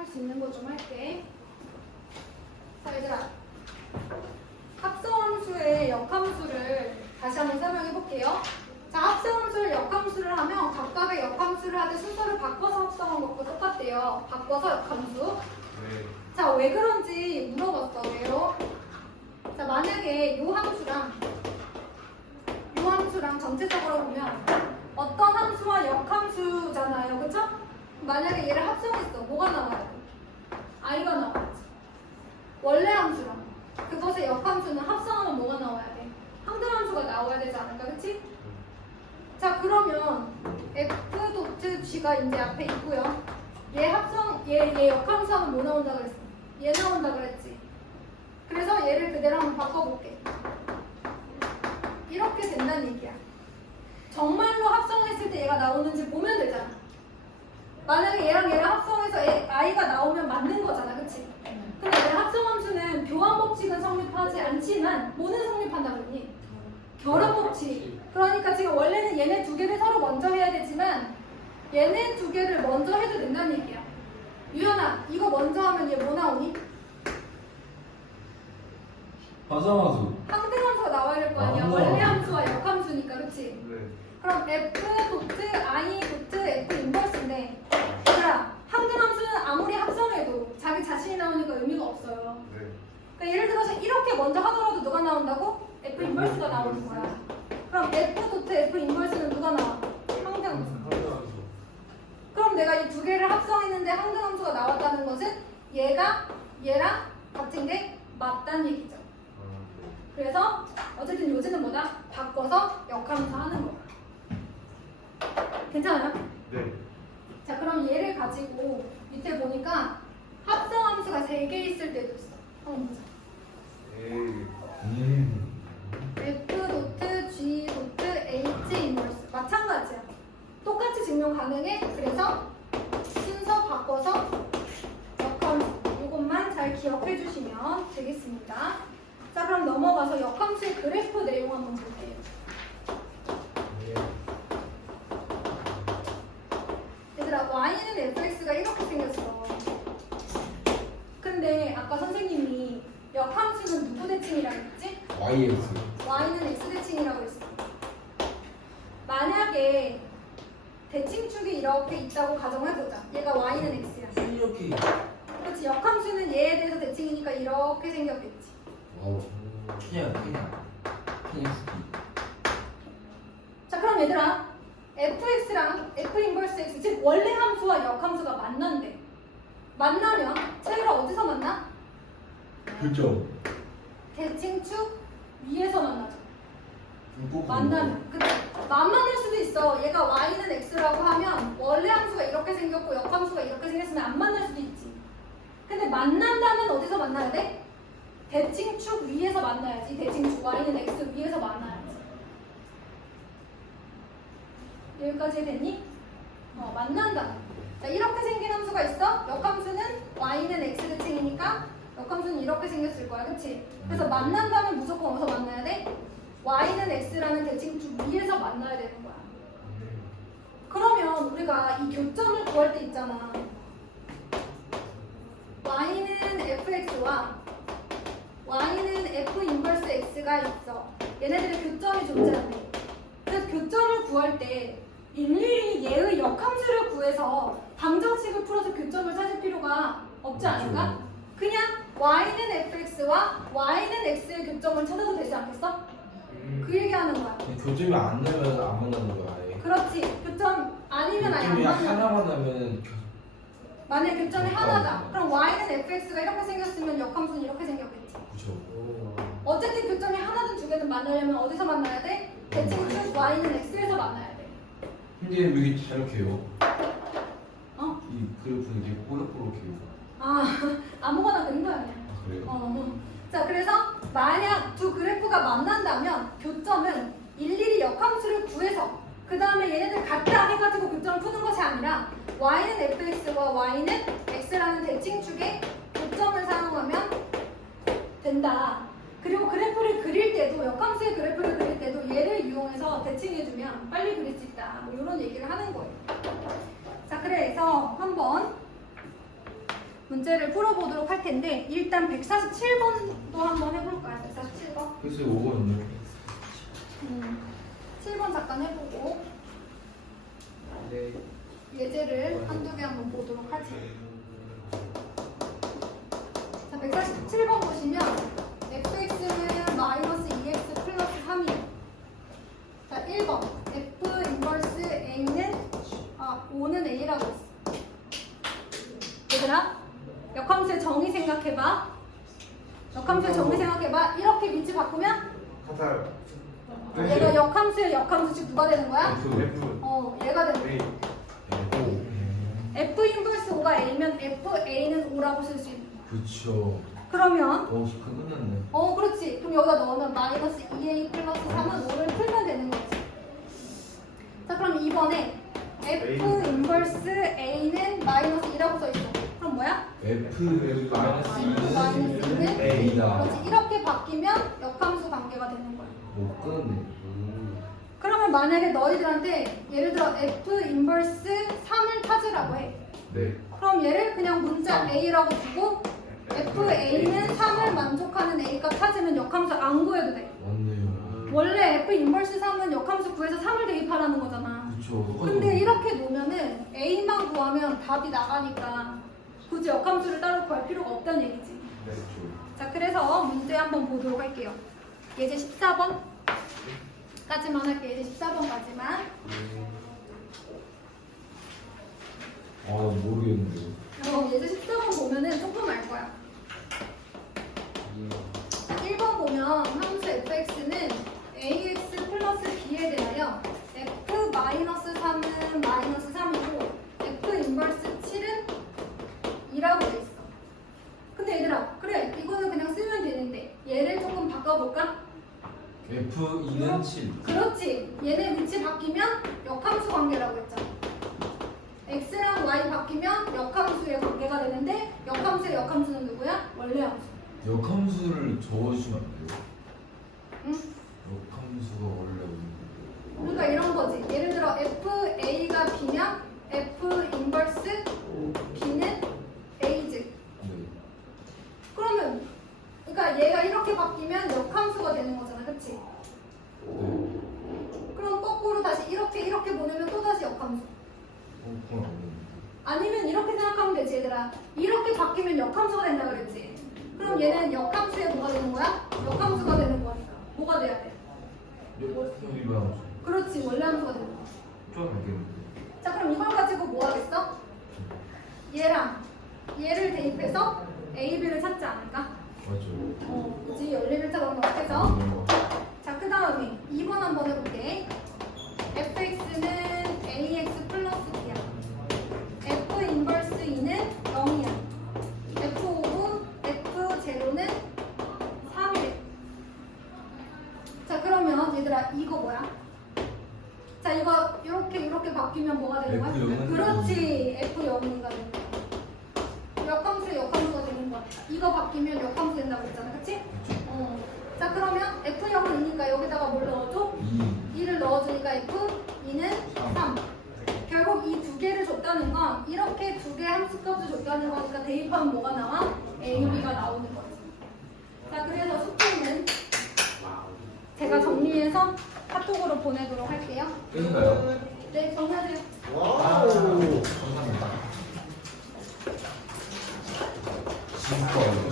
설명할 수 있는 거 좀 할게. 자, 얘들아. 합성함수의 역함수를 다시 한번 설명해 볼게요. 자, 합성함수를 역함수를 하면 각각의 역함수를 하되 순서를 바꿔서 합성한 것과 똑같대요. 바꿔서 역함수. 네. 자, 왜 그런지 물어봤어. 왜요? 자, 만약에 요 함수랑 요 함수랑 전체적으로 보면 어떤 함수와 역함수잖아요. 그쵸? 만약에 얘를 합성했어. 뭐가 나와요? i가 나와야지. 원래 함수랑 그것의 역함수는 합성하면 뭐가 나와야 돼? 항등함수가 나와야 되지 않을까? 그치? 자, 그러면 f 도트 g가 이제 앞에 있고요. 얘 합성, 얘, 얘 역함수하면 뭐 나온다 그랬어? 얘 나온다 그랬지. 그래서 얘를 그대로 한번 바꿔볼게. 이렇게 된다는 얘기야. 정말로 합성했을 때 얘가 나오는지 보면 되잖아. 만약에 얘랑 얘랑 합성해서 애, i가 나오면 맞는 거잖아, 그치? 근데 얘 합성함수는 교환 법칙은 성립하지 않지만 뭐는 성립한다 그러니? 결합 법칙. 그러니까 지금 원래는 얘네 두 개를 서로 먼저 해야 되지만 얘네 두 개를 먼저 해도 된다는 얘기야. 유연아, 이거 먼저 하면 얘 뭐 나오니? 화성화수 항등함수가 나와야 될 거 아니야. 아, 원래 함수와 역함수니까, 그치? 네. 그럼 F 도트 I 도트 F 인버스인데 얘들아 항등함수는 아무리 합성해도 자기 자신이 나오니까 의미가 없어요. 네. 그러니까 예를 들어서 이렇게 먼저 하더라도 누가 나온다고? F 인버스가 나오는 거야. 그럼 F 도트 F 인버스는 누가 나와? 항등함수. 그럼 내가 이 두 개를 합성했는데 항등함수가 나왔다는 것은 얘가 얘랑 같은 게 맞다는 얘기죠. 아, 그래서 어쨌든 요즘은 뭐다? 바꿔서 역함수 하는 거야. 괜찮아요? 네. 자 그럼 얘를 가지고 밑에 보니까 합성함수가 3개 있을 때도 있어. 한번 보자. F 도트 G 도트 H 인버스 마찬가지야. 똑같이 증명 가능해. 그래서 순서 바꿔서 역함수 이것만 잘 기억해 주시면 되겠습니다. 자 그럼 넘어가서 역함수의 그래프 내용 한번 볼게요. 얘들아 y는 fx가 이렇게 생겼어. 근데 아까 선생님이 역함수는 누구 대칭이라고 했지? YX y는 x 대칭이라고 했어. 만약에 대칭축이 이렇게 있다고 가정해보자. 얘가 y는 x야. 이렇게 그렇지. 역함수는 얘에 대해서 대칭이니까 이렇게 생겼겠지. 와우 그냥 그냥 그냥 후기 자 그럼 얘들아 fx랑 f 인버스 x 즉 원래 함수와 역함수가 만난대. 만나면 채율아 어디서 만나? 교점 대칭축 위에서 만나죠. 근데 안 만날 수도 있어. 얘가 y는 x라고 하면 원래 함수가 이렇게 생겼고 역함수가 이렇게 생겼으면 안 만날 수도 있지. 근데 만난다면 어디서 만나야 돼? 대칭축 위에서 만나야지. 대칭축 y는 x 위에서 만나야지. 여기까지 됐니? 어 만난다. 자 이렇게 생긴 함수가 있어? 역함수는 y는 x 대칭이니까 역함수는 이렇게 생겼을 거야. 그치? 그래서 만난다면 무조건 어디서 만나야 돼? Y는 x라는 대칭축 위에서 만나야 되는 거야. 그러면 우리가 이 교점을 구할 때 있잖아. y는 fx와 y는 f 인버스 x가 있어. 얘네들의 교점이 존재하네. 그래서 교점을 구할 때 일일이 얘의 역함수를 구해서 방정식을 풀어서 교점을 찾을 필요가 없지 않을까? 그냥 y는 fx와 y는 x의 교점을 찾아도 되지 않겠어? 그 얘기하는 거야. 교점이 안 되면 안 만나는 거야 아예 그렇지. 교점 아니면 아예 안 교점이 만나. 하나만 나면 교... 만약 교점이 어. 하나다. 그럼 y는 fx가 이렇게 생겼으면 역함수는 이렇게 생겼겠지. 그쵸 어쨌든 교점이 하나든 두 개든 만나려면 어디서 만나야 돼? 대칭축 y는 x에서 만나야 돼. 근데 왜 이렇게 자력해요? 어? 이 그래프는 이렇게 뽀록뽀록해요 아 아무거나 그린 거 아니야. 아 그래요? 어. 자 그래서 만약 두 그래프가 만난다면 교점은 일일이 역함수를 구해서 그 다음에 얘네들 같다 해가지고 교점을 푸는 것이 아니라 y는 fx와 y는 x라는 대칭축의 교점을 사용하면 된다. 그리고 그래프를 그릴 때도 역함수의 그래프를 그릴 때도 얘를 이용해서 대칭해주면 빨리 그릴 수 있다. 뭐 이런 얘기를 하는 거예요. 자 그래서 한번 문제를 풀어보도록 할 텐데 일단 147번도 한번 해볼까요? 147번. 글쎄 5번인데 음, 7번 잠깐 해보고 네 예제를 한두 개 한번 보도록 하지. 자, 147번 보시면 fx는 마이너스 2x 플러스 3이에요. 자, 1번 f 인버스 a는 아 5는 a라고 했어. 얘들아, 역함수의 정의 생각해봐. 역함수의 정의 생각해봐. 이렇게 위치 바꾸면 같아요. 얘가 역함수의 역함수 즉 누가 되는 거야? F 어, 얘가 되는 거야. A f 인버스 5가 a면 f a는 5라고 쓸 수 있는 거야. 그쵸 그러면 어 시간 끝났네 어 그렇지 그럼 여기다 넣으면 마이너스 2a 플러스 3은 5를 풀면 되는 거지 자 그럼 2번에 f. 인버스 a는 마이너스 2라고 써있어 그럼 뭐야? F 마이너스 f 마이너스 2는 A다 그렇지. 이렇게 바뀌면 역함수 관계가 되는 거야. 못 끊네 그러면 만약에 너희들한테 예를 들어 f 인버스 3을 찾으라고 해. 네. 그럼 얘를 그냥 문자 a라고 두고 fa는 3을 만족하는 a값 찾으면 역함수 안 구해도 돼. 맞네요. 원래 f 인버스 3은 역함수 구해서 3을 대입하라는 거잖아. 그쵸. 근데 이렇게 놓으면은 a만 구하면 답이 나가니까 굳이 역함수를 따로 구할 필요가 없다는 얘기지. 네 자, 그래서 문제 한번 보도록 할게요. 예제 14번 까지만 할게요. 예제 14번까지만. 아 모르겠는데 어, 예제 14번 보면은 조금 알 거야. 1번 보면 함수 fx는 ax 플러스 b에 대하여 f 마이너스 3은 마이너스 3이고 f 인버스 7은 2라고 돼 있어. 근데 얘들아, 그래 이거는 그냥 쓰면 되는데 얘를 조금 바꿔볼까? F 2는 7 그렇지. 얘네 위치 바뀌면 역함수 관계라고 했잖아. x랑 y 바뀌면 역함수의 관계가 되는데 역함수의 역함수는 누구야? 원래 함수. 역함수를 적어주시면 안 돼요? 응? 역함수가 원래 없는데 그러니까 이런 거지. 예를 들어 FA가 B면 F 인버스 B는 A지. 네 그러면 그러니까 얘가 이렇게 바뀌면 역함수가 되는 거잖아. 그치? 네. 그럼 거꾸로 다시 이렇게 이렇게 보내면 또 다시 역함수. 어, 그건 없는데 아니면 이렇게 생각하면 되지 얘들아. 이렇게 바뀌면 역함수가 된다 그랬지. 그럼 얘는 역함수에 뭐가 되는 거야? 역함수가 되는 거니까. 뭐가 돼야 돼? 일반 함수 그렇지. 원래 함수가 되는 거야. 좀 알겠는데 자 그럼 이걸 가지고 뭐 하겠어? 얘랑 얘를 대입해서 A, B를 찾지 않을까? 맞죠 어, 그지 연립일자로 해서 자 그 다음에 2번 한번 해볼게 얘들아 이거 뭐야? 자 이거 이렇게 이렇게 바뀌면 뭐가 되는 거야? F0은 그렇지 f0이가 되는 거야 역함수 역함수가 되는 거야 이거 바뀌면 역함수 된다고 했잖아 그치? 어. 자 그러면 F0은 2니까 여기다가 뭘 넣어줘? 2 2를 넣어주니까 F2는 3 결국 이 두 개를 줬다는 건 이렇게 두 개 함수값을 줬다는 거니까 대입하면 뭐가 나와? A, B가 나오는 거지 자 그래서 숙제는 제가 정리해서 카톡으로 보내도록 할게요 끝인가요? 네 정리하세요 와우. 감사합니다 진짜